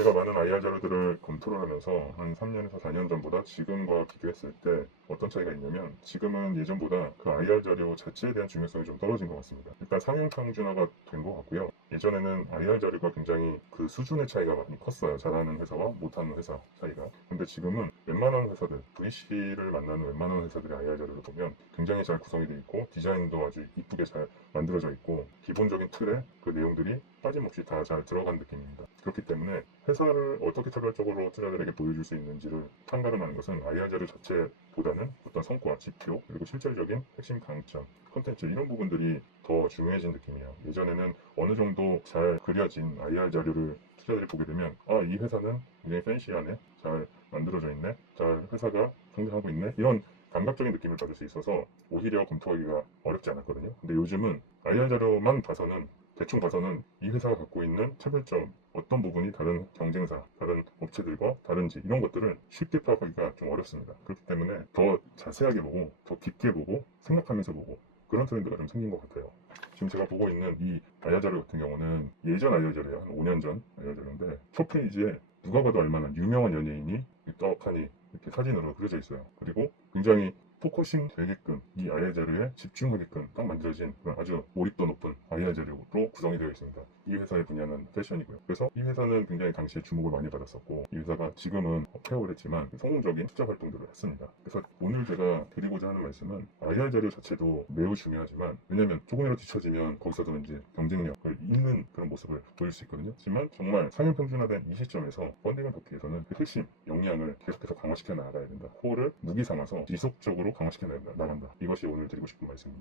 제가 많은 IR 자료들을 검토를 하면서 한 3년에서 4년 전보다 지금과 비교했을 때 어떤 차이가 있냐면 지금은 예전보다 그 IR 자료 자체에 대한 중요성이 좀 떨어진 것 같습니다. 일단 상용 평준화가 된 것 같고요. 예전에는 IR 자료가 굉장히 그 수준의 차이가 많이 컸어요. 잘하는 회사와 못하는 회사 차이가. 근데 지금은 웬만한 회사들, VC를 만나는 웬만한 회사들의 IR 자료를 보면 굉장히 잘 구성이 되어 있고 디자인도 아주 이쁘게 잘 만들어져 있고 기본적인 틀에 그 내용들이 빠짐없이 다 잘 들어간 느낌입니다. 그렇기 때문에 회사를 어떻게 차별적으로 투자자들에게 보여줄 수 있는지를 판가름하는 것은 IR 자료 자체보다는 어떤 성과, 지표, 그리고 실질적인 핵심 강점, 컨텐츠 이런 부분들이 더 중요해진 느낌이에요. 예전에는 어느 정도 잘 그려진 IR 자료를 투자자들이 보게 되면 아, 이 회사는 굉장히 팬시하네, 잘 만들어져 있네, 잘 회사가 성장하고 있네 이런 감각적인 느낌을 받을 수 있어서 오히려 검토하기가 어렵지 않았거든요. 근데 요즘은 IR 자료만 봐서는 대충 봐서는 이 회사가 갖고 있는 차별점 어떤 부분이 다른 경쟁사, 다른 업체들과 다른지 이런 것들을 쉽게 파악하기가 좀 어렵습니다. 그렇기 때문에 더 자세하게 보고 더 깊게 보고 생각하면서 보고 그런 트렌드가 좀 생긴 것 같아요. 지금 제가 보고 있는 이 아이아 자료 같은 경우는 예전 아이아 자료예요. 한 5년 전 아이아 자료인데 첫 페이지에 누가 봐도 알만한 유명한 연예인이 떡하니 이렇게 사진으로 그려져 있어요. 그리고 굉장히 포커싱 되게끔 이 아이아 자료에 집중하게끔 딱 만들어진 아주 몰입도 높은 아이아 자료로 구성이 되어 있습니다. 이 회사의 분야는 패션이고요. 그래서 이 회사는 굉장히 당시에 주목을 많이 받았었고 이 회사가 지금은 폐업을 했지만 성공적인 투자 활동들을 했습니다. 그래서 오늘 제가 드리고자 하는 말씀은 IR 자료 자체도 매우 중요하지만 왜냐하면 조금이라도 뒤처지면 거기서도 이제 경쟁력을 잃는 그런 모습을 보일 수 있거든요. 하지만 정말 상용 평준화된 이 시점에서 펀딩을 돕기 위해서는 그 핵심 역량을 계속해서 강화시켜 나가야 된다. 코어를 무기 삼아서 지속적으로 강화시켜 나간다. 이것이 오늘 드리고 싶은 말씀입니다.